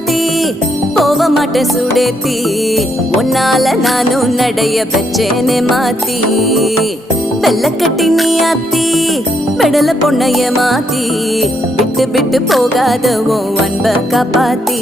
ராசாத்தி போக மாட்டேன் சுடேத்தி உன்னால நானும் நடைய பெற்றேனே மாத்தி வெள்ளக்கட்டி நீ ஆத்தி பெடல பொண்ணைய மாத்தி விட்டு விட்டு போகாத உன் அன்ப காப்பாத்தி